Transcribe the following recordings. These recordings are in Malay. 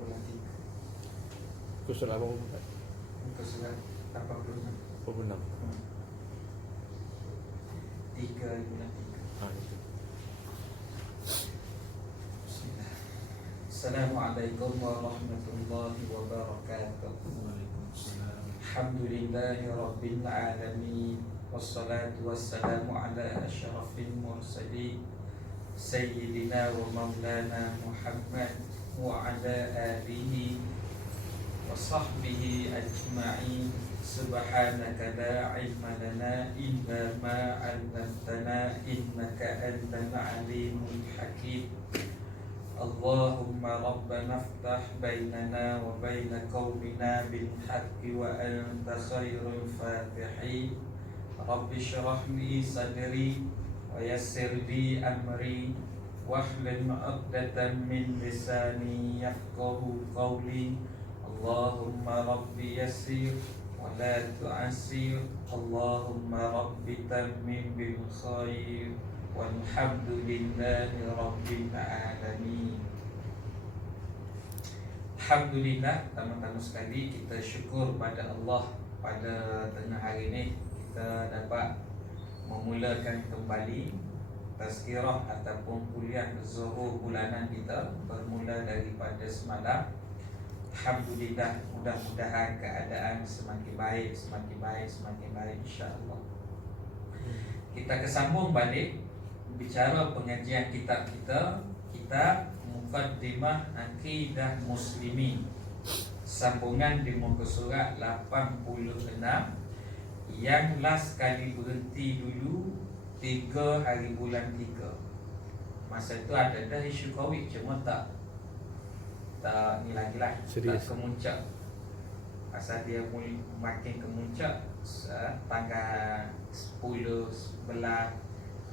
bulan 3. Muka surat berapa bulan? Muka surat 86. Berapa bulan? 3 bulan 3. Itu. Bismillah. Assalamualaikum warahmatullahi wabarakatuh. Waalaikumsalam. Alhamdulillahi rabbil alamin. Wassalatu wassalamu ala asyrafil mursalin Sayyidina wa maulana Muhammad wa ala alihi wa sahbihi ajma'in. Subhanaka la ilma lana illa ma 'allamtana innaka antal alimul hakim. Allahumma rabbana iftah bainana wa baina qaumina bil haqqi wa anta khairul fatihin. Rabbi shrah li sadri wa yassir li amri wahlul 'uqdatam min lisani yafqahu qawli. Allahumma rabbi yassir wa la tu'assir. Allahumma rabbi tammim bil khair. Walhamdulillahi rabbil alamin. Alhamdulillah, pertama-tama sekali kita syukur pada Allah pada tengah hari ini kita dapat memulakan kembali tazkirah ataupun kuliah zuhur bulanan kita bermula daripada semalam. Alhamdulillah, mudah-mudahan keadaan semakin baik insya-Allah. Kita kesambung balik bicara pengajian kitab kita, kitab Muqaddimah Aqidah Muslimin, sambungan di muka surat 86 yang last kali berhenti dulu 3 hari bulan 3. Masa itu ada dah isu Covid, cuma tak ni lagi lah, tak kemuncak. Asal dia makin kemuncak tanggal 10, 11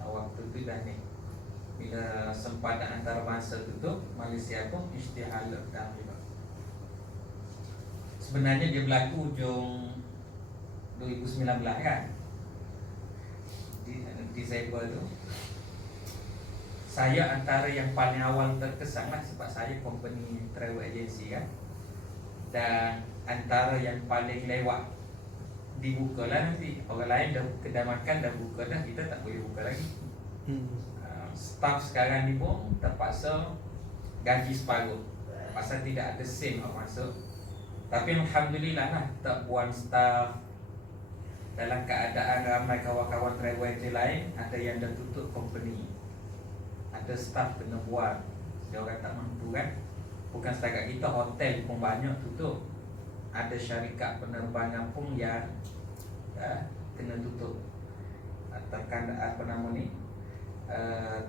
waktu tu dah ni. Bila sempadan antarabangsa tutup, Malaysia pun isytihar lockdown juga. Sebenarnya dia berlaku hujung 2019 kan, di Disember tu. Saya antara yang paling awal terkesan lah, sebab saya company travel agency kan. Dan antara yang paling lewat dibuka lah nanti. Orang lain dah kedai makan dah buka dah, kita tak boleh buka lagi. Staff sekarang ni pun terpaksa gaji separuh pasal tidak ada sen orang masuk. Tapi Alhamdulillah lah, tak buang staff. Dalam keadaan ramai kawan-kawan travel agent lain ada yang dah tutup company, ada staff kena buang, dia orang tak mampu kan. Bukan setakat kita, hotel pun banyak tutup. Ada syarikat penerbangan pun yang kena tutup. Tekan apa nama ni,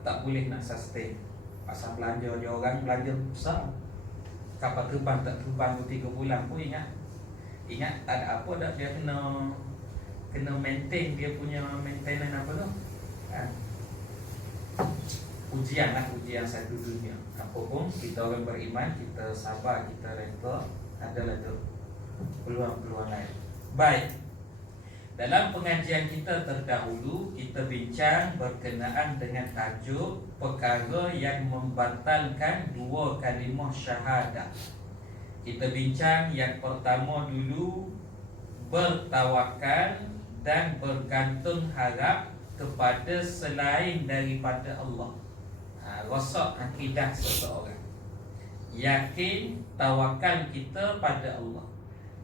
tak boleh nak sustain. Pasal belanja dia orang belanja besar. Kapal terbang tak terbang 3 bulan pun ingat tak ada apa dah, dia kena maintain dia punya maintenance apa tu. Ujian satu dunia. Apa pun kita orang beriman, kita sabar, kita reda, adalah tu peluang-peluang lain. Baik. Dalam pengajian kita terdahulu, kita bincang berkenaan dengan tajuk perkara yang membatalkan 2 kalimah syahadah. Kita bincang yang pertama dulu, bertawakal dan bergantung harap kepada selain daripada Allah. Rosak akidah seseorang, yakin tawakal kita pada Allah.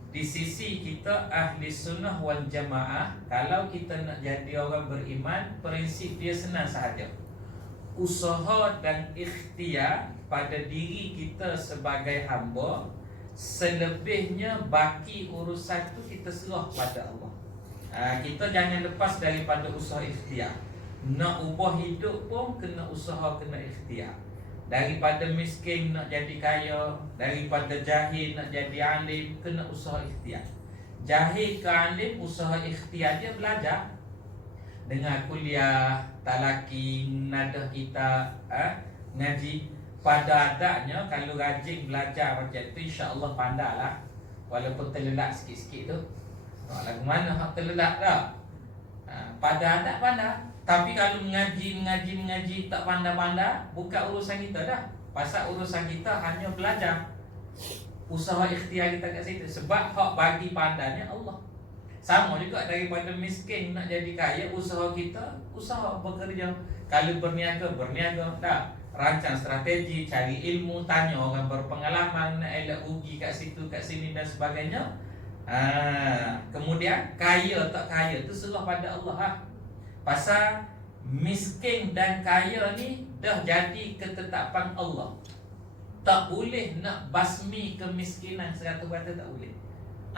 Di sisi kita ahli sunnah wal jamaah, kalau kita nak jadi orang beriman, prinsip dia senang sahaja. Usaha dan ikhtiar pada diri kita sebagai hamba, selebihnya baki urusan tu kita serah pada Allah. Kita jangan lepas daripada usaha ikhtiar. Nak ubah hidup pun kena usaha, kena ikhtiar. Daripada miskin nak jadi kaya, daripada jahil nak jadi alim, kena usaha ikhtiar. Jahil ke alim, usaha ikhtiar dia belajar. Dengar kuliah, talaki, nadah kita, ngaji. Pada adanya kalau rajin belajar macam tu, insya-Allah pandailah. Walaupun terlelak sikit-sikit tu. Lagu mana hak terlelak dah? Pada adat pandai. Tapi kalau mengaji tak pandai-pandai, bukan urusan kita dah. Pasal urusan kita hanya belajar. Usaha ikhtiar kita kat situ. Sebab hak bagi pandanya Allah. Sama juga daripada miskin nak jadi kaya, usaha kita, usaha bekerja. Kalau berniaga, tak. Rancang strategi, cari ilmu, tanya orang berpengalaman, nak elak rugi kat situ, kat sini dan sebagainya. Kemudian kaya tak kaya tu serah pada Allah. Pasal miskin dan kaya ni dah jadi ketetapan Allah. Tak boleh nak basmi kemiskinan 100% tak boleh.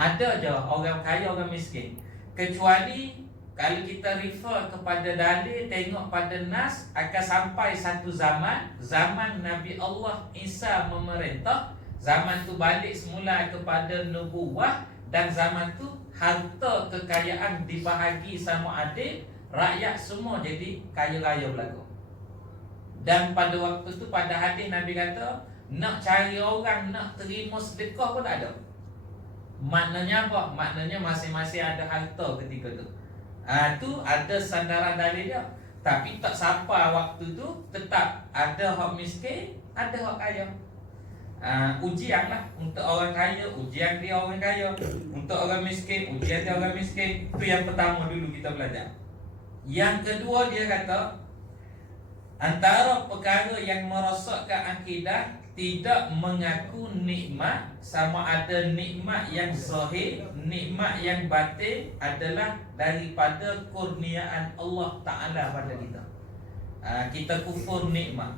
Ada je orang kaya, orang miskin. Kecuali kalau kita refer kepada dalil, tengok pada nas, akan sampai satu zaman, zaman Nabi Allah Isa memerintah. Zaman tu balik semula kepada nubuwah. Dan zaman tu harta kekayaan dibahagi sama adil. Rakyat semua jadi kaya-kaya berlaku. Dan pada waktu tu, pada hadis Nabi kata, nak cari orang nak terima sedekah pun tak ada. Maknanya apa? Maknanya masing-masing ada harta ketika tu. Tu ada sandaran dalil dia. Tapi tak sampai waktu tu, tetap ada hak miskin, ada hak kaya. Ujian lah. Untuk orang kaya, ujian dia orang kaya. Untuk orang miskin, ujian dia orang miskin. Itu yang pertama dulu kita belajar. Yang kedua dia kata, antara perkara yang merosakkan akidah, tidak mengaku nikmat, sama ada nikmat yang zahir, nikmat yang batin, adalah daripada kurniaan Allah Ta'ala pada kita. Kita kufur nikmat.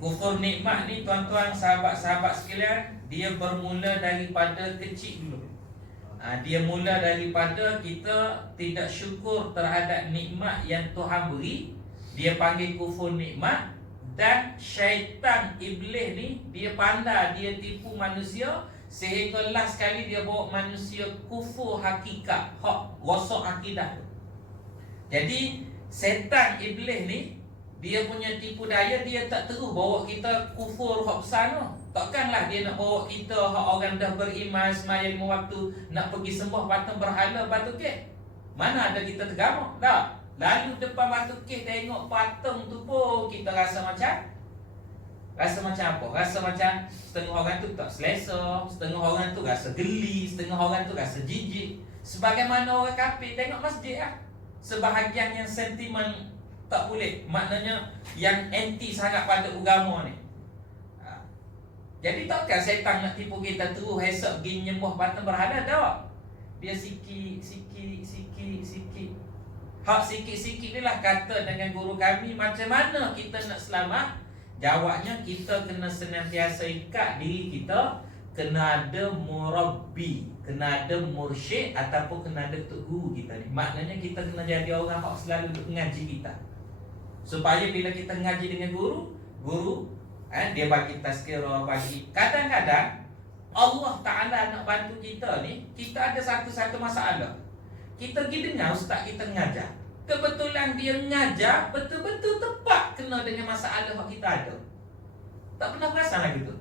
Kufur nikmat ni tuan-tuan, sahabat-sahabat sekalian, dia bermula daripada kecil dulu. Dia mula daripada kita tidak syukur terhadap nikmat yang Tuhan beri. Dia panggil kufur nikmat. Dan syaitan iblis ni, dia pandai, dia tipu manusia, sehingga last sekali dia bawa manusia kufur hakikat, hak rosak akidah tu. Jadi setan iblis ni, dia punya tipu daya, dia tak terus bawa kita kufur hak besar tu. Takkanlah dia nak bawa kita hak orang dah beriman semaya 5 waktu, nak pergi sembah patung berhala, batu kek. Mana ada kita tergamak? Tak. Lalu depan batu kek tengok patung tu pun kita rasa macam apa? Rasa macam setengah orang tu tak selesa, setengah orang tu rasa geli, setengah orang tu rasa jijik. Sebagaimana orang kafir tengok masjid lah. Sebahagian yang sentimen tak boleh. Maknanya yang anti sangat pada agama ni. Jadi takkan setan nak tipu kita terus esok pergi nyembah patung berhala? Tak. Dia sikit. Hak sikit-sikit ni lah kata dengan guru kami, macam mana kita nak selamat? Jawabnya, kita kena senantiasa ikat diri kita, kena ada murabbi, kena ada mursyid, ataupun kena ada tok guru kita ni. Maknanya kita kena jadi orang hak selalu mengaji kita. Supaya bila kita mengaji dengan guru dia bagi tazkirah, bagi. Kadang-kadang Allah Ta'ala nak bantu kita ni, kita ada satu-satu masalah. Kita pergi dengar ustaz kita mengajar. Kebetulan dia mengajar betul-betul tepat kena dengan masalah yang kita ada. Tak pernah perasan lagi tu.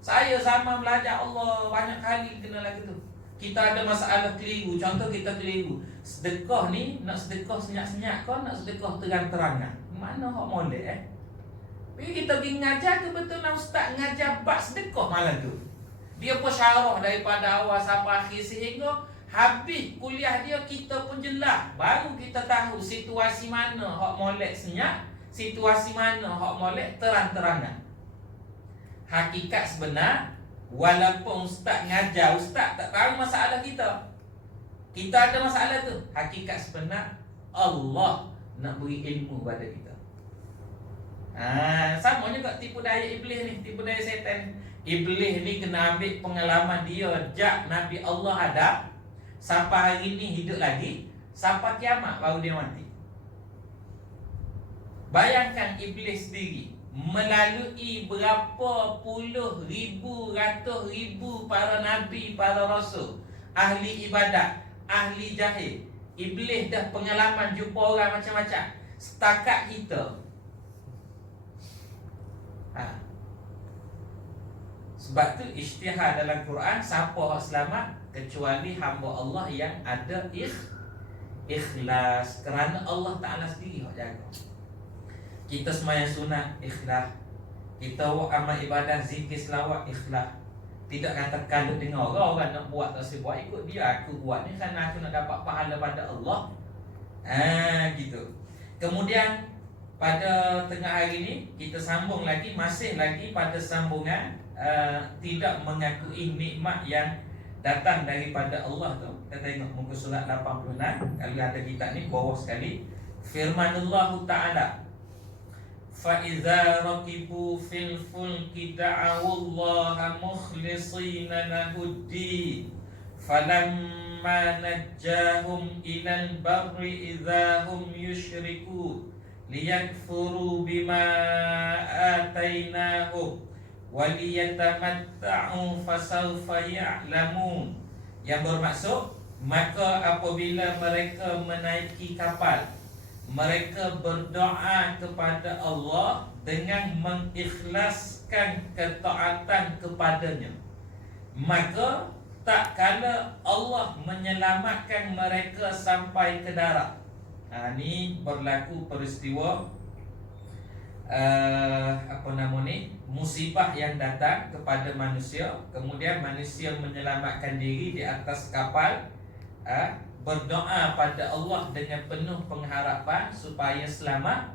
Saya sama belajar Allah banyak kali kena lagi tu. Kita ada masalah keliru. Contoh kita keliru, sedekah ni, nak sedekah senyap-senyap kau, nak sedekah terang-terangan. Mana hak molek Bila kita pergi mengajar, kebetulan ustaz mengajar bab sedekah malam tu. Dia pun syarah daripada awal sampai akhir, sehingga habis kuliah dia kita pun jelas. Baru kita tahu situasi mana hak molek senyap, situasi mana hak molek terang-terangan. Hakikat sebenar, walaupun ustaz ngajar, ustaz tak tahu masalah kita. Kita ada masalah tu. Hakikat sebenar, Allah nak beri ilmu pada kita. Sama juga tipu daya iblis ni, tipu daya setan. Iblis ni kena ambil pengalaman dia jak Nabi Allah ada, sampai hari ni hidup lagi, sampai kiamat baru dia mati. Bayangkan iblis sendiri melalui berapa puluh ribu, ratus ribu para nabi, para rasul, ahli ibadat, ahli jahil. Iblis dah pengalaman jumpa orang macam-macam. Setakat kita, sebab tu isytihad dalam Quran, siapa yang selamat kecuali hamba Allah yang ada ikhlas, kerana Allah Ta'ala sendiri yang jaga. Kita sembahyang sunat ikhlas, kita buat amal ibadah zikir selawat ikhlas, Tidak kata kalau dengar orang nak buat tak saya buat, ikut dia. Aku buat ni kerana aku nak dapat pahala pada Allah. Gitu. Kemudian pada tengah hari ni kita sambung lagi, masih lagi pada sambungan tidak mengakui nikmat yang datang daripada Allah tu. Kita tengok muka surat 86. Kalau ada kitab ni bawah sekali, firmanullah Ta'ala, fa iza raqibu fil fulki da'awullaha mukhlishina lahuddin falamma najjahum ilal barri idza hum yushrikun liyakfuru bima atainahum waliyatamatta'u fasawfa ya'lamun. Yang bermaksud, maka apabila mereka menaiki kapal, mereka berdoa kepada Allah dengan mengikhlaskan ketaatan kepadanya, maka tak kala Allah menyelamatkan mereka sampai ke darat. Ini berlaku peristiwa musibah yang datang kepada manusia. Kemudian manusia menyelamatkan diri di atas kapal, berdoa pada Allah dengan penuh pengharapan supaya selamat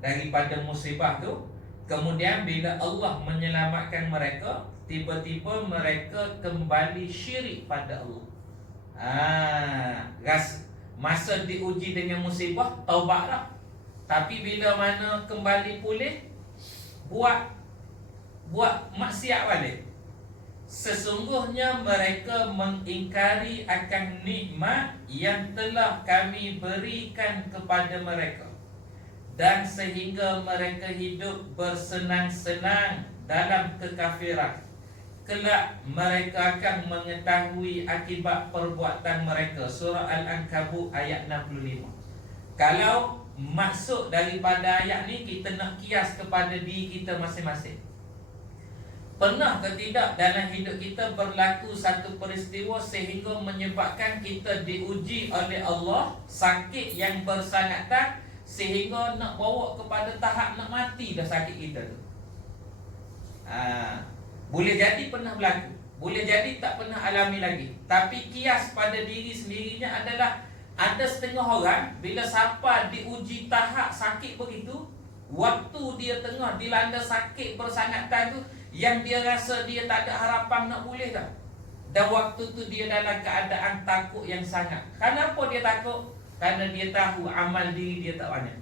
daripada musibah tu. Kemudian bila Allah menyelamatkan mereka, tiba-tiba mereka kembali syirik pada Allah. Masa diuji dengan musibah, taubatlah. Tapi bila mana kembali pulih, buat maksiat balik. Sesungguhnya mereka mengingkari akan nikmat yang telah kami berikan kepada mereka, dan sehingga mereka hidup bersenang-senang dalam kekafiran. Kelak mereka akan mengetahui akibat perbuatan mereka. Surah Al-Ankabut ayat 65. Kalau maksud daripada ayat ni kita nak kias kepada diri kita masing-masing. Pernah ke tidak dalam hidup kita berlaku satu peristiwa sehingga menyebabkan kita diuji oleh Allah, sakit yang bersangatan sehingga nak bawa kepada tahap nak mati dah sakit kita tu? Boleh jadi pernah berlaku, boleh jadi tak pernah alami lagi. Tapi kias pada diri sendirinya adalah ada setengah orang bila sampai diuji tahap sakit begitu, waktu dia tengah dilanda sakit bersangatan tu, yang dia rasa dia tak ada harapan nak pulih dah. Dan waktu tu dia dalam keadaan takut yang sangat. Kenapa dia takut? Kerana dia tahu amal diri dia tak banyak.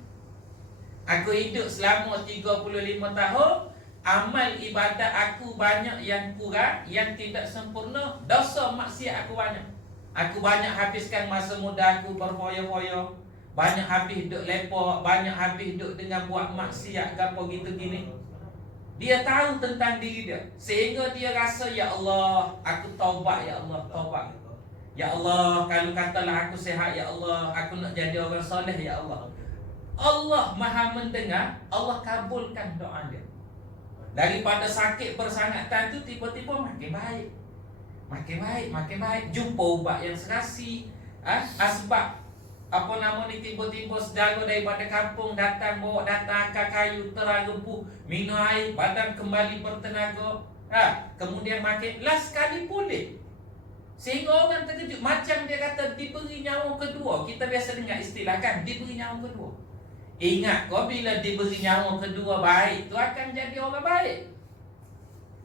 Aku hidup selama 35 tahun, amal ibadat aku banyak yang kurang, yang tidak sempurna. Dosa maksiat aku banyak. Aku banyak habiskan masa muda aku berfoya-foya, banyak habis duduk lepak, banyak habis duduk dengan buat maksiat gapo gitu gini. Dia tahu tentang diri dia, sehingga dia rasa, ya Allah, aku taubat, ya Allah, taubat. Ya Allah, kalau katalah aku sihat, ya Allah, aku nak jadi orang soleh, ya Allah. Allah Maha mendengar, Allah kabulkan doa dia. Daripada sakit bersangatan tu tiba-tiba makin baik. Makin baik. Jumpa ubat yang serasi. Asbab tiba-tiba saudara daripada kampung datang, bawa datang akar kayu, terang rempuh, minum air, badan kembali bertenaga. Kemudian makin last sekali pulih. Sehingga orang terkejut. Macam dia kata diberi nyawa kedua. Kita biasa dengar istilah kan, diberi nyawa kedua. Ingat kau, bila diberi nyawa kedua baik tu akan jadi orang baik.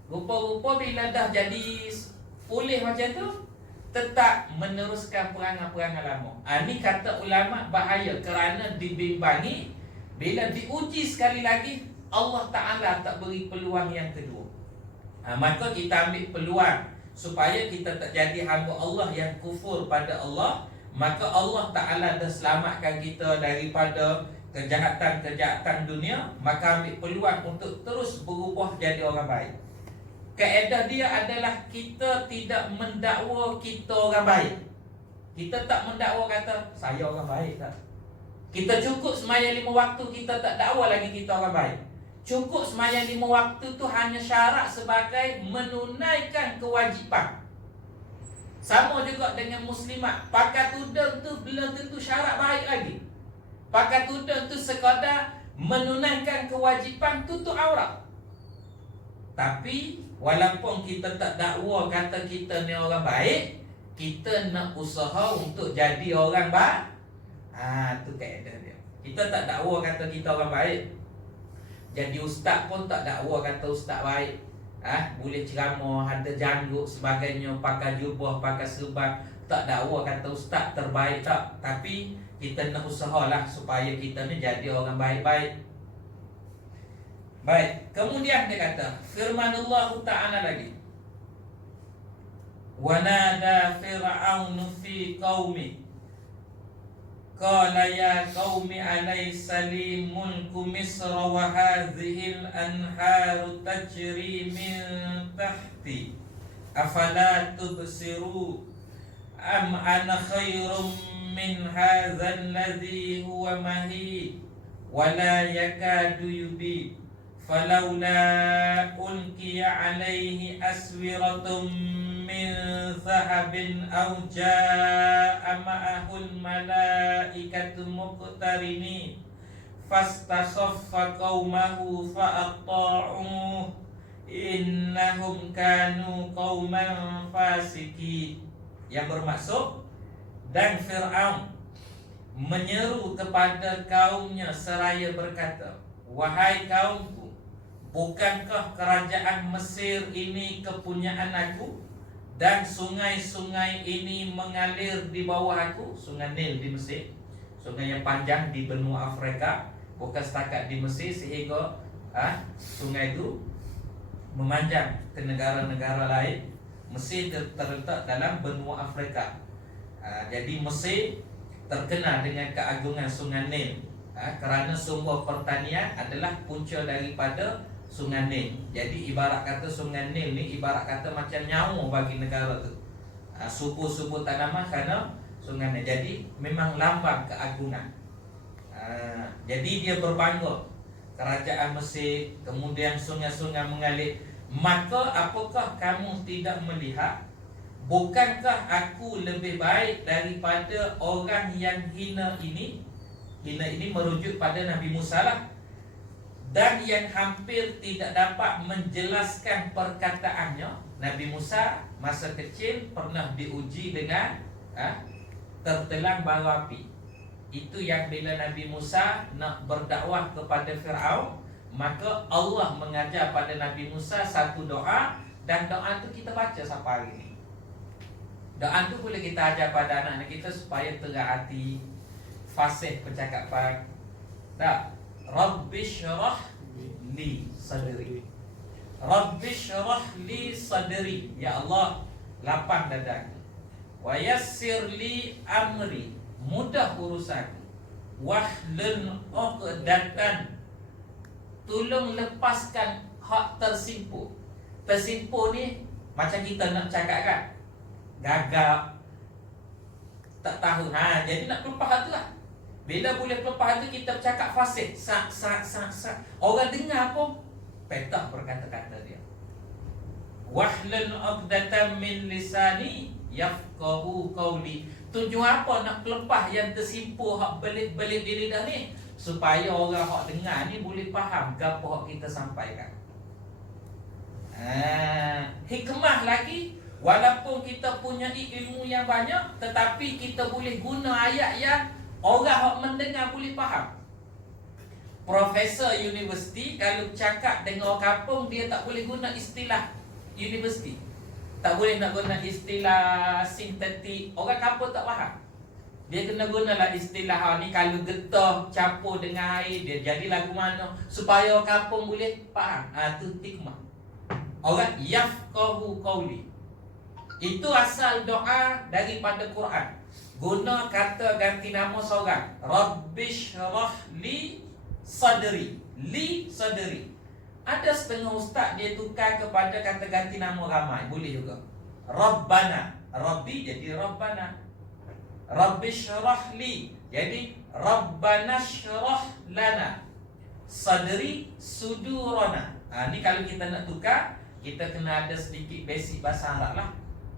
Rupa-rupa bila dah jadi pulih macam tu, tetap meneruskan perangai-perangai lama. Ini kata ulama bahaya, kerana dibimbangi. Bila diuji sekali lagi, Allah Ta'ala tak beri peluang yang kedua. Maka kita ambil peluang supaya kita tak jadi hamba Allah yang kufur pada Allah. Maka Allah Ta'ala dah selamatkan kita daripada kejahatan-kejahatan dunia. Maka ambil peluang untuk terus berubah jadi orang baik. Kaedah dia adalah kita tidak mendakwa kita orang baik. Kita tak mendakwa kata saya orang baik tak. Kita cukup sembahyang 5 waktu, kita tak dakwa lagi kita orang baik. Cukup sembahyang 5 waktu tu hanya syarat sebagai menunaikan kewajipan. Sama juga dengan muslimat. Pakai tudung tu belum tentu syarat baik lagi. Pakai tudung tu sekadar menunaikan kewajipan tutup aurat. Tapi walaupun kita tak dakwa kata kita ni orang baik, kita nak usaha untuk jadi orang baik. Tu kaedah dia. Kita tak dakwa kata kita orang baik. Jadi ustaz pun tak dakwa kata ustaz baik. Boleh ceramah, ada janggut sebagainya, pakai jubah, pakai serban, tak dakwa kata ustaz terbaik tak. Tapi kita nak usahalah supaya kita ni jadi orang baik-baik. Baik, kemudian dia kata, firman Allah Ta'ala lagi. Wa nada fir'aun fi qaumi qala ya qaumi alaysa li mulku misra wa hadhihi al-anharu tajri min tahti afala tubsiru am ana khairum min hadha alladhi huwa mahin wa la yakadu yubin falawla ulqiya alayhi aswiratum min zahabin aw jaa ma'ahul malaikatu muqtarini fastakhaffa qaumahu fa'ata'uhu innahum kanu qauman fasikin. Yang bermaksud, dan Fir'aun menyeru kepada kaumnya seraya berkata, wahai kaumku, bukankah kerajaan Mesir ini kepunyaan aku, dan sungai-sungai ini mengalir di bawah aku? Sungai Nil di Mesir, sungai yang panjang di benua Afrika, bukan setakat di Mesir, sehingga sungai itu memanjang ke negara-negara lain. Mesir terletak dalam benua Afrika. Jadi Mesir terkenal dengan keagungan sungai Nil, kerana sumber pertanian adalah punca daripada sungai Nil. Jadi ibarat kata sungai Nil ni ibarat kata macam nyawa bagi negara tu. Suku-suku tanaman kerana sungai Nil. Jadi memang lambang keagungan. Jadi dia berbangga kerajaan Mesir, kemudian sungai-sungai mengalir. Maka apakah kamu tidak melihat, bukankah aku lebih baik daripada orang yang hina ini? Hina ini merujuk pada Nabi Musa lah. Dan yang hampir tidak dapat menjelaskan perkataannya. Nabi Musa masa kecil pernah diuji dengan tertelan bara api. Itu yang bila Nabi Musa nak berdakwah kepada Fir'aun, maka Allah mengajar pada Nabi Musa satu doa. Dan doa tu kita baca sampai hari ini. Doa tu boleh kita ajar pada anak-anak kita supaya terang hati, fasih percakapan. Tak, Rabbi syrah li sadri, Rabbi syrah li sadri, ya Allah lapang dadaku. Wa yassir li amri, mudah urusanku. Wahlul 'uqdatan, tolong lepaskan hak tersimpu. Tersimpu ni macam kita nak cakap kan, gagap, tak tahu. Jadi nak lepas tu lah. Bila boleh lepas tu kita bercakap fasih, sak. Orang dengar pun petah berkata-kata dia. Wahlul 'uqdatan min lisani yafqahu qawli. Tujuan apa nak lepas yang tersimpu hak belit-belit di lidah ni? Supaya orang hak dengar ni boleh faham apa hak kita sampaikan. Hikmah lagi, walaupun kita punya ilmu yang banyak, tetapi kita boleh guna ayat yang orang hak mendengar boleh faham. Profesor universiti kalau cakap dengan orang kampung, dia tak boleh guna istilah universiti, tak boleh nak guna istilah sintetik. Orang kampung tak faham. Dia kena gunalah istilah ni, kalau getah campur dengan air, dia jadi lagu mana supaya orang kampung boleh faham. Tu hikmah. Orang yafqahu qawli. Itu asal doa daripada Quran. Guna kata ganti nama seorang. Rabbi syrah li sadri. Li sadri. Ada setengah ustaz dia tukar kepada kata ganti nama ramai. Boleh juga. Rabbana. Rabbi jadi Rabbana. Rabbi syrah li jadi Rabbana syrah lana. Sadri sudurana. Ni kalau kita nak tukar, kita kena ada sedikit basic bahasa Arab lah.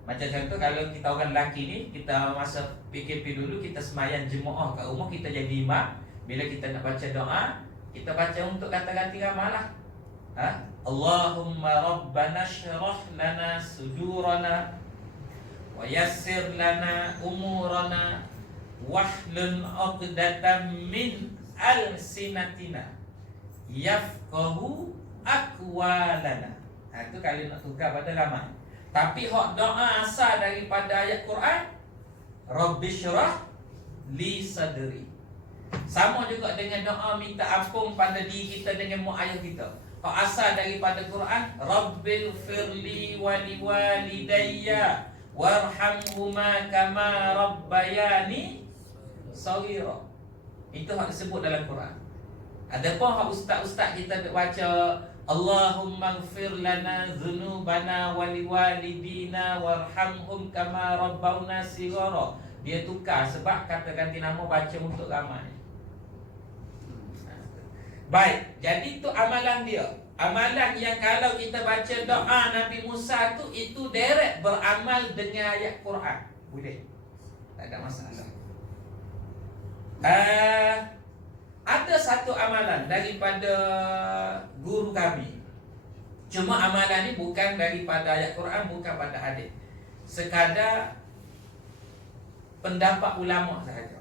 Macam contoh, kalau kita orang lelaki ni, kita masa PKP dulu, kita sembahyang jemaah kat rumah, kita jadi imam. Bila kita nak baca doa, kita baca untuk kata ganti ramai lah. Allahumma rabbana syrah lana sudurana wa yassir lana umurana wahlul 'uqdatam min alsinatina yafqahu aqwalana. Itu kali nak tukar pada ramai. Tapi hak doa asal daripada ayat Quran, Rabbi syrah li sadri. Sama juga dengan doa minta ampun pada diri kita dengan mak ayah kita. Hak asal daripada Quran, Rabbil firli wa liwalidayya warhamhuma kama rabbayani shaghira. Itu hak disebut dalam Quran. Adapun hak ustaz-ustaz kita baca Allahumma ighfir lana dhunubana wa liwalidina warhamhum kama rabbawna shighara. Dia tukar sebab kata ganti nama baca untuk ramai. Baik, jadi itu amalan dia. Amalan yang kalau kita baca doa Nabi Musa tu, itu direct beramal dengan ayat Quran. Boleh, tak ada masalah. Ada satu amalan daripada guru kami. Cuma amalan ni bukan daripada ayat Quran, bukan pada hadis. Sekadar pendapat ulama sahaja.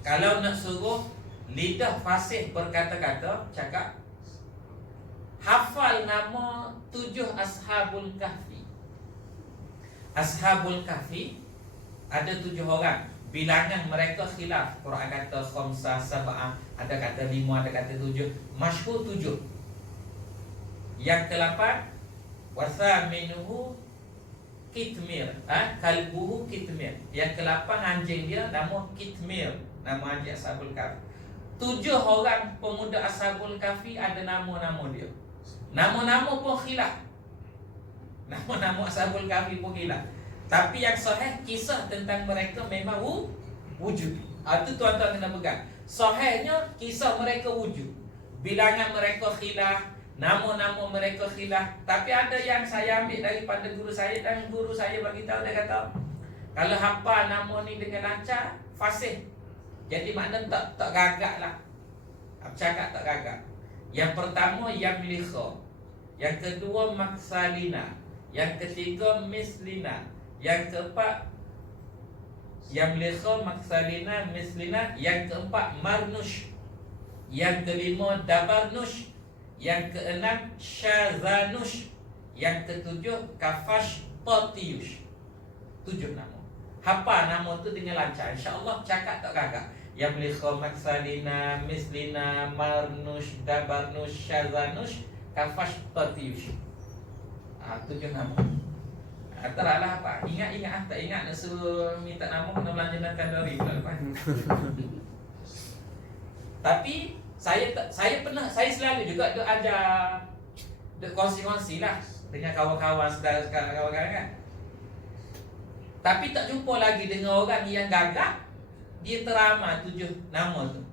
Kalau nak suruh lidah fasih berkata-kata, cakap hafal nama 7 Ashabul Kahfi. Ashabul Kahfi ada 7 orang. Bilangan mereka khilaf. Quran kata khamsah, sab'ah, ada kata 5, ada kata 7. Masyhur 7. Yang ke-8 wasaminuhu kitmir, kalbuhu kitmir. Yang ke-8 anjing dia nama kitmir, nama anjing Ashabul Kahfi. 7 orang pemuda Ashabul Kahfi ada nama-nama dia. Nama-nama pun khilaf. Nama-nama Ashabul Kahfi pun khilaf. Tapi yang sahih, kisah tentang mereka memang wujud. Itu tuan-tuan kena pegang. Sahihnya kisah mereka wujud. Bilangan mereka khilaf, nama-nama mereka khilaf. Tapi ada yang saya ambil daripada guru saya, dan guru saya bagi tahu, dia kata kalau hafal nama ni dengan lancar, fasih. Jadi makna tak gagak lah. Aku cakap tak gagak. Yang pertama Yamlikha, yang kedua Maksalina, yang ketiga Mislina, yang keempat Yamlikha, Maksalina, Mislina, yang keempat Marnush, yang kelima Dabarnush, yang keenam Syazanush, yang ketujuh Kafash Totiyush. 7 nama. Hafal nama tu dengan lancar, insya-Allah cakap tak gagak. Yamlikha, Maksalina, Mislina, Marnush, Dabarnush, Syazanush, Kafash Totiyush. 7 nama. Terahlah apa? Ingat-ingat, tak ingat nak suruh minta nama, kena belanjakan dari bulan depan. Tapi saya selalu juga duk ajar, duk kongsi-kongsi lah dengan kawan-kawan, saudara-saudara, kawan-kawan kan. Tapi tak jumpa lagi dengan orang yang gagak dia teramal 7 nama tu.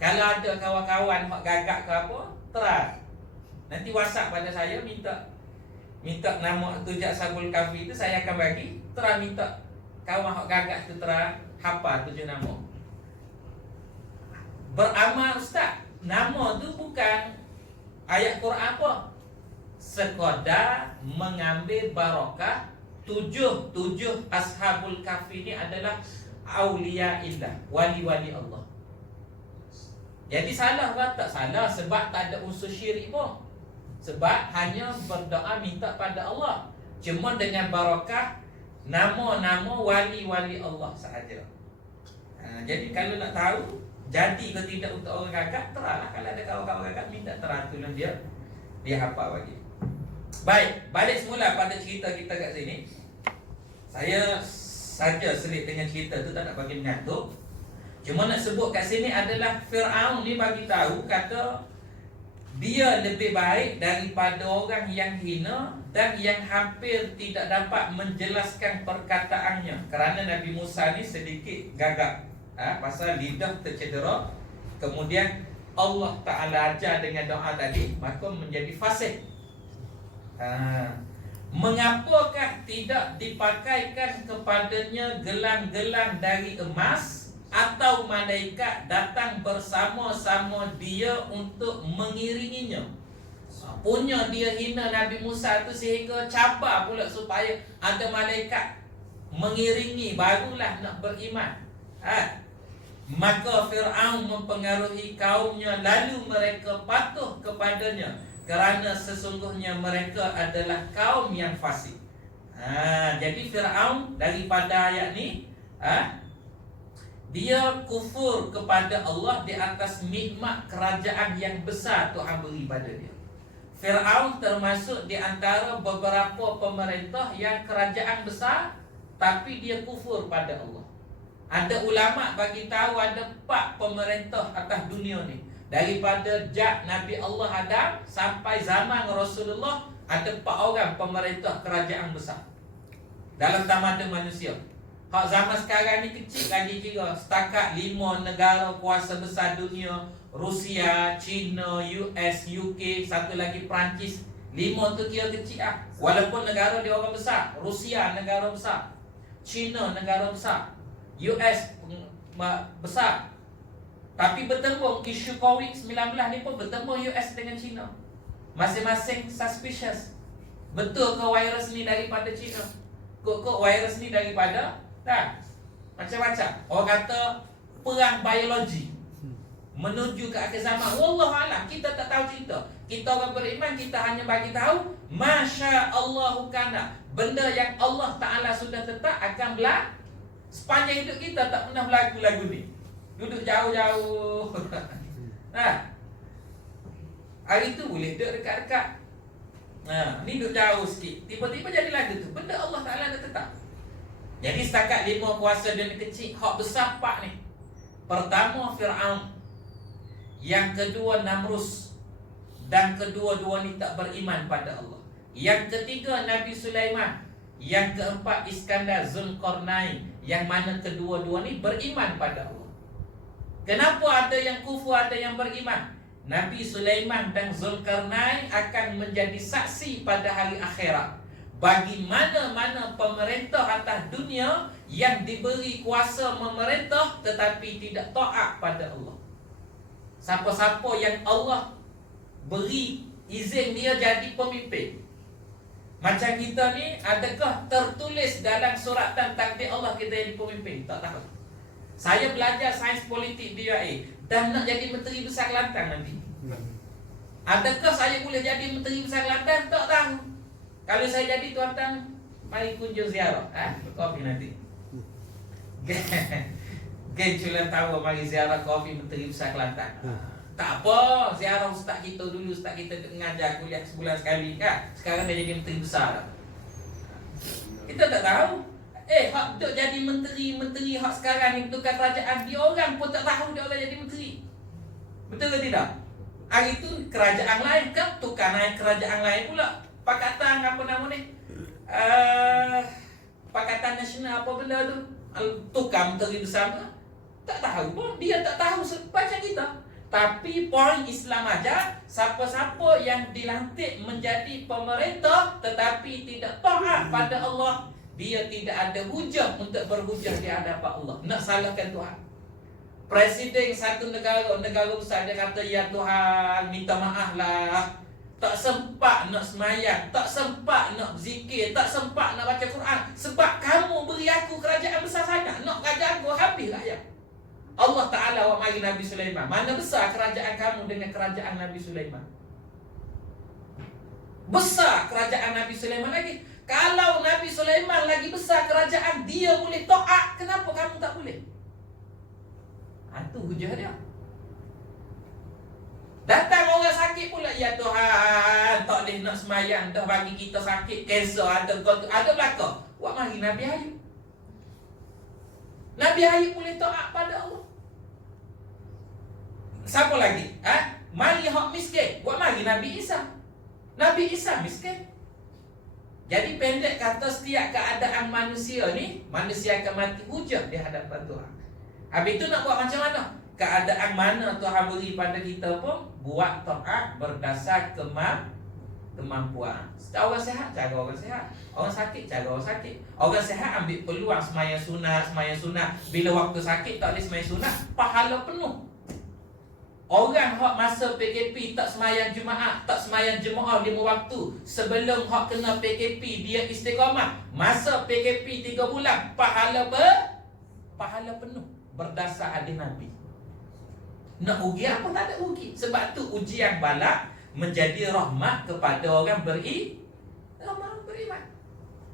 Kalau ada kawan-kawan hak gagak ke apa, terang. Nanti WhatsApp pada saya, minta nama 7 Ashabul Kahfi tu, saya akan bagi. Terang minta kawan hak gagak tu terang hafal 7 nama. Beramal ustaz, nama tu bukan ayat Quran apa, sekadar mengambil barakah. 7 Ashabul Kahfi ini adalah aulia illah, wali-wali Allah. Jadi salah ke? Tak salah, sebab tak ada unsur syirik pun. Sebab hanya berdoa minta pada Allah. Cuma dengan barakah nama-nama wali-wali Allah sahaja. Jadi kalau nak tahu jadi ke tidak untuk orang gagak, terahlah. Kalau ada kawan-kawan gagak, minta terang tolong dia hafal bagi. Baik, balik semula pada cerita kita kat sini. Saya saja selit dengan cerita tu, tak nak bagi mengantuk. Cuma nak sebut kat sini adalah Fir'aun ni bagi tahu, kata dia lebih baik daripada orang yang hina dan yang hampir tidak dapat menjelaskan perkataannya. Kerana Nabi Musa ni sedikit gagap, pasal lidah tercedera. Kemudian Allah Ta'ala ajar dengan doa tadi, maka menjadi fasih. Mengapakah tidak dipakaikan kepadanya gelang-gelang dari emas atau malaikat datang bersama-sama dia untuk mengiringinya. Punya dia hina Nabi Musa tu sehingga cabar pula supaya ada malaikat mengiringi barulah nak beriman. Maka Fir'aun mempengaruhi kaumnya, lalu mereka patuh kepadanya kerana sesungguhnya mereka adalah kaum yang fasik. Jadi Fir'aun daripada ayat ni, dia kufur kepada Allah di atas nikmat kerajaan yang besar Tuhan beri pada dia. Fir'aun termasuk di antara beberapa pemerintah yang kerajaan besar, tapi dia kufur pada Allah. Ada ulama bagi tahu ada 4 pemerintah atas dunia ni. Daripada Nabi Allah Adam sampai zaman Rasulullah, ada 4 orang pemerintah kerajaan besar dalam tamadun manusia. Hak zaman sekarang ni kecil lagi kira. Setakat 5 negara kuasa besar dunia, Rusia, China, US, UK, satu lagi Perancis. 5 tu kira kecil lah. Walaupun negara dia orang besar. Rusia negara besar, China negara besar, US besar. Tapi bertemu isu COVID-19 ni pun bertemu US dengan China. Masing-masing suspicious. Betul ke virus ni daripada China? Kok virus ni daripada macam-macam. Orang kata perang biologi menuju ke akhir zaman. Wallahualam, kita tak tahu cerita. Kita orang beriman, kita hanya bagi tahu Masya Allahu kana. Benda yang Allah Ta'ala sudah tetap akan berlaku. Sepanjang hidup kita tak pernah berlaku lagu ni. Duduk jauh-jauh. Hari tu boleh duduk dekat-dekat. Ni duduk jauh sikit. Tiba-tiba jadi lagu tu. Benda Allah Ta'ala dah tetap. Jadi setakat 5 kuasa dunia kecil, hak besar 4 ni. Pertama Fir'aun, yang kedua Namrus, dan kedua-dua ni tak beriman pada Allah. Yang ketiga Nabi Sulaiman, yang keempat Iskandar Zulkarnain, yang mana kedua-dua ni beriman pada Allah. Kenapa ada yang kufur, ada yang beriman? Nabi Sulaiman dan Zulkarnain akan menjadi saksi pada hari akhirat bagi mana-mana pemerintah atas dunia yang diberi kuasa memerintah tetapi tidak taat pada Allah. Siapa-siapa yang Allah beri izin dia jadi pemimpin. Macam kita ni, adakah tertulis dalam suratan takdir Allah kita jadi pemimpin? Tak tahu. Saya belajar sains politik di UAE dan nak jadi Menteri Besar Kelantan nanti. Adakah saya boleh jadi Menteri Besar Kelantan? Tak tahu. Kalau saya jadi tuan-tuan, mari kunjung ziarah. Kopi nanti. Gen Culan tahu mari ziarah kopi Menteri Besar Kelantan. Tak apa, ziarah ustaz kita dulu. Ustaz kita mengajar kuliah sebulan sekali kan. Sekarang dia jadi Menteri Besar. Kita tak tahu. Hak duk jadi menteri hak sekarang ni tukar kerajaan, dia orang pun tak tahu dia orang jadi menteri. Betul ke tidak? Hari tu kerajaan lain kan tukar naik kerajaan lain pula. Pakatan apa nama ni? Pakatan Nasional apa benda tu? Tukar menteri besar tu. Tak tahu pun, dia tak tahu macam kita. Tapi poin Islam aja, siapa-siapa yang dilantik menjadi pemerintah tetapi tidak taat pada Allah, dia tidak ada hujah untuk berhujah di hadapan Allah. Nak salahkan Tuhan. Presiden satu negara besar, dia kata, ya Tuhan, minta maaf lah. Tak sempat nak semayang, tak sempat nak zikir, tak sempat nak baca Quran. Sebab kamu beri aku kerajaan besar sangat. Nak kerajaan aku habis rakyat. Allah Ta'ala wa mari Nabi Sulaiman. Mana besar kerajaan kamu dengan kerajaan Nabi Sulaiman? Besar kerajaan Nabi Sulaiman lagi. Kalau Nabi Sulaiman lagi besar kerajaan, dia boleh taat, kenapa kamu tak boleh? Itu hujah dia. Datang orang sakit pula, ya Tuhan, tak boleh nak semayang, dah bagi kita sakit, kanser, ada belakang. Wak mari Nabi Ayub. Nabi Ayub boleh taat pada Allah. Siapa lagi? Mari hak miskin. Wak mari Nabi Isa. Nabi Isa miskin. Jadi pendek kata, setiap keadaan manusia ni, manusia akan mati hujah di hadapan Tuhan. Habis itu nak buat macam mana? Keadaan mana Tuhan beri pada kita pun, buat taat berdasar kemampuan. Orang sihat cara orang sihat, orang sakit cara orang sakit. Orang sihat ambil peluang sembahyang sunat. Bila waktu sakit tak boleh sembahyang sunat, pahala penuh. Orang hak masa PKP tak sembahyang Jumaat, tak sembahyang jemaah 5 waktu, sebelum hak kena PKP dia istiqamah. Masa PKP 3 bulan, pahala penuh berdasar hadis Nabi. Nak uji apa? Tak ada uji. Sebab tu ujian balak menjadi rahmat kepada orang beriman.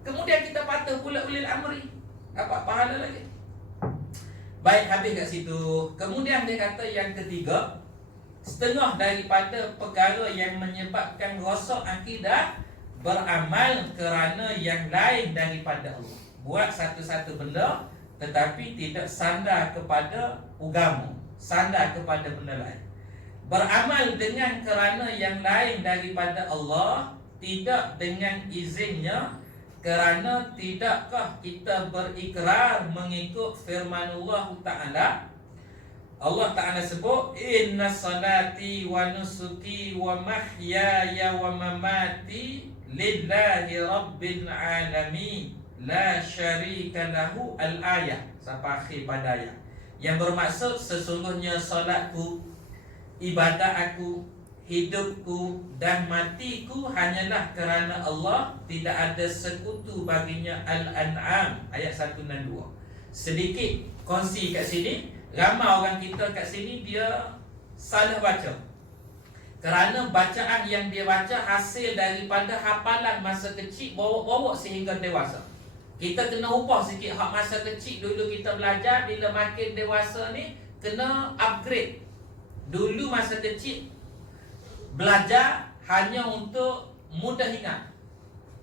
Kemudian kita patuh pula ulil amri. Dapat pahala lagi. Baik, habis kat situ. Kemudian dia kata yang ketiga, setengah daripada perkara yang menyebabkan rosak akidah, beramal kerana yang lain daripada Allah. Buat satu-satu benda tetapi tidak sandar kepada agama, sandar kepada benda lain. Beramal dengan kerana yang lain daripada Allah, tidak dengan izinnya. Kerana tidakkah kita berikrar mengikut firmanullah Ta'ala? Allah Ta'ala sebut, inna salati wa nusuki wa mahyaya wa mamati lillahi rabbil alamin la syarika lahu al-ayah. Sampai akhir pada ayat. Yang bermaksud sesungguhnya solatku, ibadat aku, hidupku dan matiku hanyalah kerana Allah, tidak ada sekutu baginya. Al-An'am ayat 1 dan 2. Sedikit kongsi kat sini, ramai orang kita kat sini dia salah baca. Kerana bacaan yang dia baca hasil daripada hafalan masa kecil bawa sehingga dewasa. Kita kena ubah sikit hak masa kecil dulu kita belajar, bila makin dewasa ni kena upgrade. Dulu masa kecil belajar hanya untuk mudah ingat,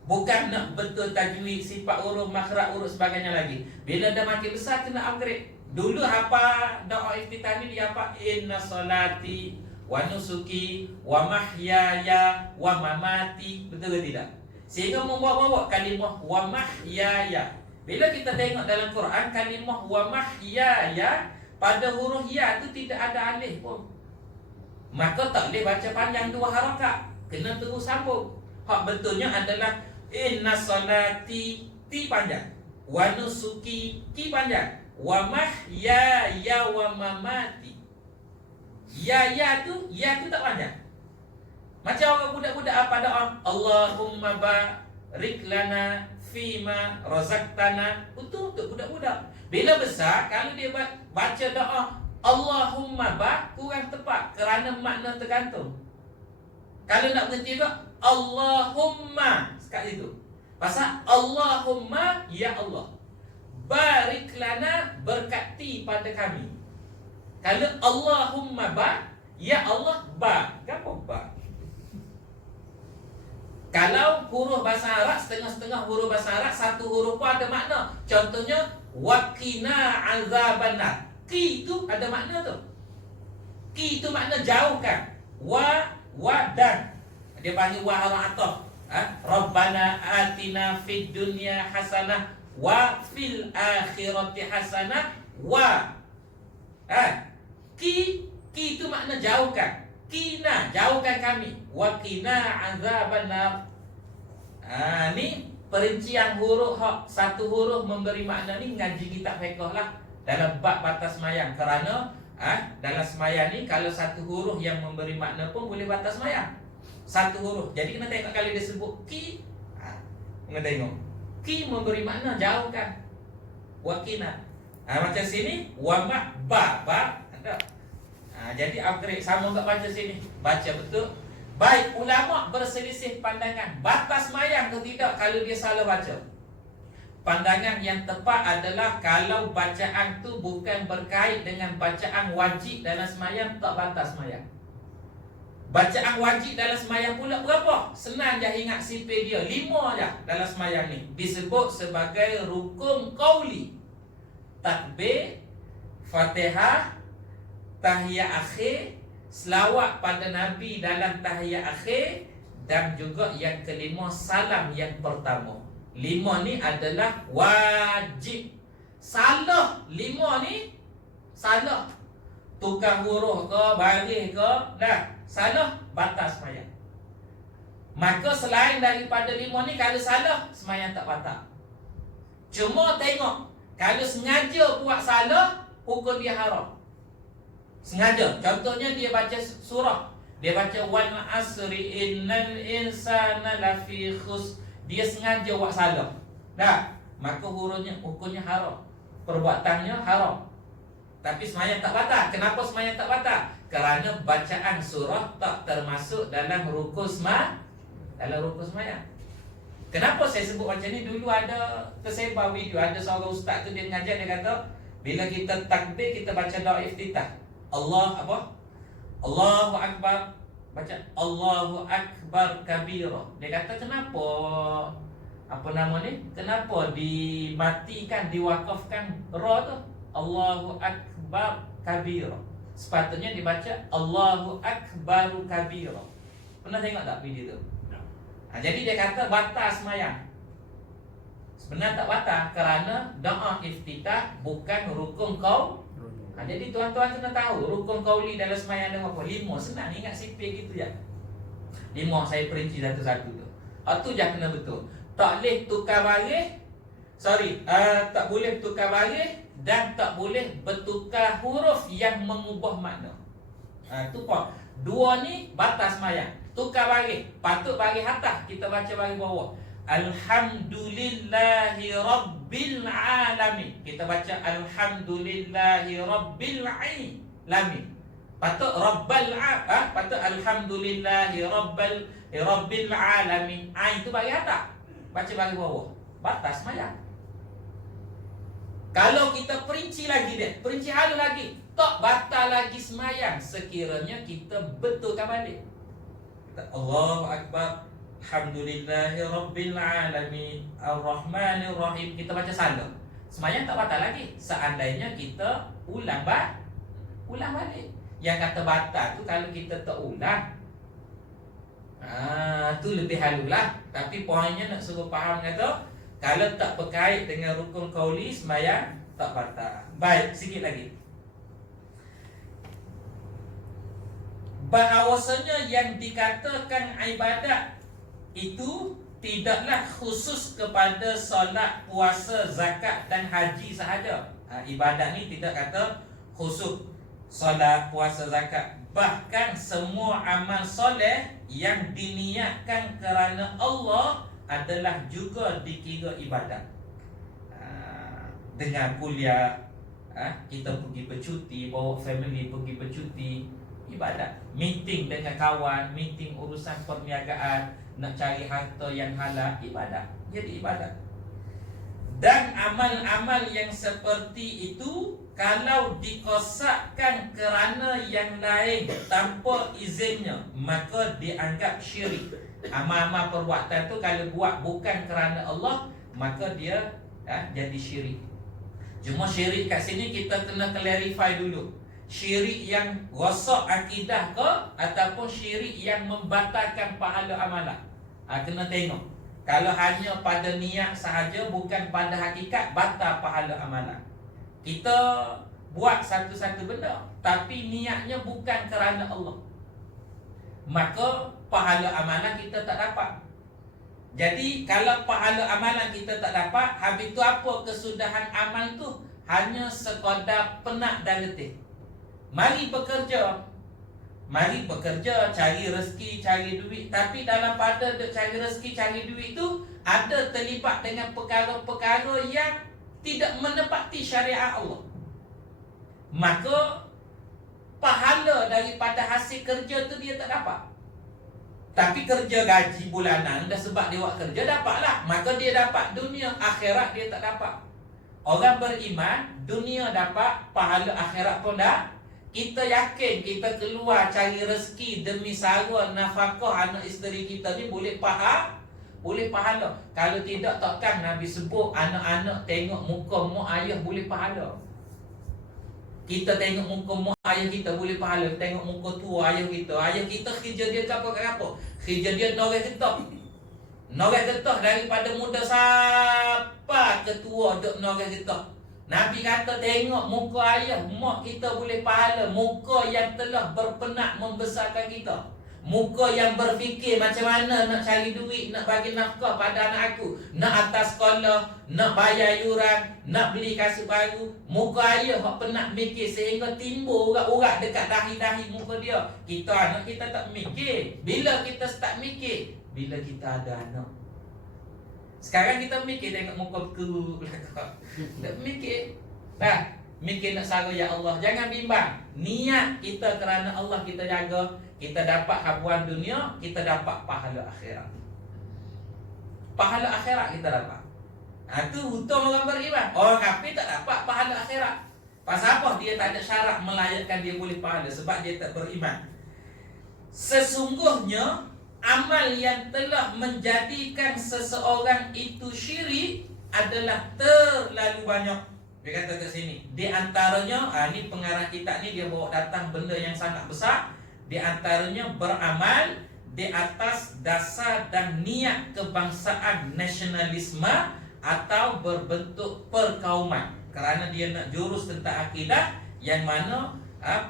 bukan nak betul tajwid, sifat huruf, makhraj huruf sebagainya lagi. Bila dah makin besar kena upgrade. Dulu apa doa iftitah ni dia apa? Inna salati wa nusuki wa mahyaya wa mamati. Betul ke tidak? Sehingga membawa kalimah wa mahyaya. Bila kita tengok dalam Quran, kalimah wa mahyaya pada huruf ya tu tidak ada alif pun. Maka tak boleh baca panjang 2 harakat, kena terus sambung. Hak betulnya adalah inna salati, ti panjang, wa nusuki, ti panjang, wa mahyaya wa mamati. Ya tu tak panjang. Macam orang budak-budak apa doa, Allahumma barik lana fima razaqtana. Untuk budak-budak. Bila besar, kalau dia baca doa Allahumma kurang tepat kerana makna tergantung. Kalau nak berhenti juga Allahumma kat situ. Pasal Allahumma ya Allah, barik lana, berkati pada kami. Kalau Allahumma ya Allah kenapa ba? Kalau huruf bahasa Arab, setengah-setengah huruf bahasa Arab, satu huruf pun ada makna. Contohnya waqina azabannar. Ki itu ada makna tu. Ki itu makna jauhkan. Wa dan. Dia panggil wa harf ataf. Rabbana atina fid dunya hasanah wa fil akhirati hasanah wa. Ki itu makna jauhkan. Kina, jauhkan kami. Wa qina azabannar. Ni perincian huruf hak satu huruf memberi makna ni ngaji kitab fiqh lah dalam bab batas semayang. Kerana dalam semayang ni kalau satu huruf yang memberi makna pun boleh batas semayang. Satu huruf. Jadi kena tengok kalau dia sebut ki, kena tengok ki memberi makna jauhkan. Wa qina. Macam sini wa ma ada. Jadi upgrade sama tak baca sini. Baca betul. Baik, ulama berselisih pandangan batas semayang ke tidak kalau dia salah baca. Pandangan yang tepat adalah kalau bacaan tu bukan berkait dengan bacaan wajib dalam semayang, tak batas semayang. Bacaan wajib dalam semayang pula berapa? Senang je ingat sipir dia, 5 je dalam semayang ni. Disebut sebagai rukun qauli. Takbir, Fatihah, tahiyat akhir, selawat pada Nabi dalam tahiyat akhir, dan juga yang kelima salam yang pertama. 5 ni adalah wajib. Salah 5 ni, salah tukar huruf ke, baris ke, dah salah batas semayang. Maka selain daripada 5 ni, kalau salah, sembahyang tak batal. Cuma tengok, kalau sengaja buat salah, hukum dia haram. Sengaja. Contohnya dia baca surah, dia baca wal asri innal insana lafi khus. Dia sengaja buat salah. Dah, maka hukumnya haram. Perbuatannya haram. Tapi sembahyang tak batal. Kenapa sembahyang tak batal? Kerana bacaan surah tak termasuk dalam rukun sembahyang. Kenapa saya sebut macam ni? Dulu ada tersebar video, ada seorang ustaz tu dia mengajar, dia kata bila kita takbir, kita baca doa iftitah. Allah apa? Allahu akbar. Baca Allahu akbar kabira. Dia kata kenapa kenapa dimatikan, diwakafkan ra tu? Allahu akbar kabira. Sepatutnya dibaca Allahu akbaru kabira. Pernah tengok tak video tu? Jadi dia kata batal sembahyang. Sebenarnya tak batal kerana doa iftitah bukan rukun jadi tuan-tuan kena tahu rukun qauli dalam sembahyang ada apa? 5. Senang ingat sipil gitu ya. 5 saya perinci satu-satu tu. Tu je kena betul. Tak boleh tukar baris. Tak boleh tukar baris dan tak boleh bertukar huruf yang mengubah makna. Tu apa? 2 ni batas sembahyang. Tukar baris, patut baris atas, kita baca baris bawah. Alhamdulillahi Rabbil Alamin. Kita baca Alhamdulillahi Rabbil Alamin. Patut patut Alhamdulillahi Rabbil Alamin. Ain tu bagi atas, baca bagi bawah. Batas sembahyang. Kalau kita perinci lagi dia, perinci halus lagi, tak batal lagi sembahyang sekiranya kita betulkan balik. Kita Allahu Akbar, Alhamdulillahi Rabbil Alamin, Ar-Rahmanir Rahim. Kita baca salah, sembahyang tak batal lagi. Seandainya kita ulang balik. Yang kata batal tu kalau kita tak ulang. Tu lebih halus lah. Tapi poinnya nak suruh faham kata, kalau tak berkait dengan rukun qauli, sembahyang tak batal. Baik, sikit lagi. Bahawasanya yang dikatakan ibadat itu tidaklah khusus kepada solat, puasa, zakat dan haji sahaja. Ibadat ni tidak kata khusus solat, puasa, zakat. Bahkan semua amal soleh yang diniatkan kerana Allah adalah juga dikira ibadat. Dengan kuliah, kita pergi bercuti, bawa family pergi bercuti, ibadat. Meeting dengan kawan, meeting urusan perniagaan, nak cari harta yang halal, ibadat. Jadi ibadat. Dan amal-amal yang seperti itu, kalau dikosakkan kerana yang lain tanpa izinnya, maka dianggap syirik. Amal-amal perbuatan tu kalau buat bukan kerana Allah, maka dia jadi syirik. Cuma syirik kat sini kita kena clarify dulu. Syirik yang rosak akidah ke ataupun syirik yang membatalkan pahala amalan. Kena tengok. Kalau hanya pada niat sahaja, bukan pada hakikat, batal pahala amalan. Kita buat satu-satu benda, tapi niatnya bukan kerana Allah, maka pahala amalan kita tak dapat. Jadi kalau pahala amalan kita tak dapat, habis tu apa kesudahan amal tu? Hanya sekadar penat dan letih. Mari bekerja, cari rezeki, cari duit. Tapi dalam pada cari rezeki, cari duit tu, ada terlibat dengan perkara-perkara yang tidak menepati syariat Allah. Maka pahala daripada hasil kerja tu dia tak dapat. Tapi kerja gaji bulanan, dah sebab dia buat kerja, dapatlah. Maka dia dapat dunia, akhirat dia tak dapat. Orang beriman, dunia dapat, pahala akhirat pun dah. Kita yakin kita keluar cari rezeki demi sara nafkah anak isteri kita ni boleh pahala. Kalau tidak, takkan Nabi sebut anak-anak tengok muka mak ayah boleh pahala. Kita tengok muka mak ayah kita boleh pahala. Tengok muka tua ayah kita. Ayah kita kerja dia apa? Kerja dia noreh getah. Noreh getah daripada muda sampai ke tua duk noreh getah. Nabi kata tengok muka ayah, mak kita boleh pahala. Muka yang telah berpenat membesarkan kita, Muka yang berfikir macam mana nak cari duit, nak bagi nafkah pada anak aku, nak atas sekolah, nak bayar yuran, nak beli kasut baru. Muka ayah hak penat mikir sehingga timbul urat-urat dekat dahi-dahi muka dia. Kita anak kita tak mikir. Bila kita start mikir? Bila kita ada anak. Sekarang kita mikir tengok muka berkerut. Tak mikir. Dah, mikir nak sara ya Allah. Jangan bimbang. Niat kita kerana Allah kita jaga. Kita dapat habuan dunia, kita dapat pahala akhirat. Pahala akhirat kita dapat. Itu hutang orang beriman. Orang kafir tak dapat pahala akhirat. Pasal apa? Dia tak ada syarat melayakkan dia boleh pahala. Sebab dia tak beriman. Sesungguhnya amal yang telah menjadikan seseorang itu syirik adalah terlalu banyak. Dia kata kat sini, di antaranya, ni pengarah kitab ni dia bawa datang benda yang sangat besar. Di antaranya beramal di atas dasar dan niat kebangsaan nasionalisme atau berbentuk perkauman. Kerana dia nak jurus tentang akidah yang mana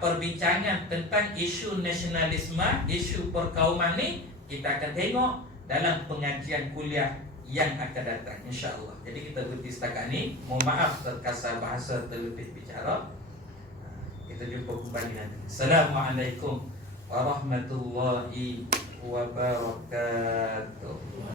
perbincangan tentang isu nasionalisme, isu perkauman ni kita akan tengok dalam pengajian kuliah yang akan datang, insya-Allah. Jadi kita berhenti setakat ni. Mohon maaf terkasar bahasa terlebih bicara. Kita jumpa kembali nanti. Assalamualaikum warahmatullahi wabarakatuh.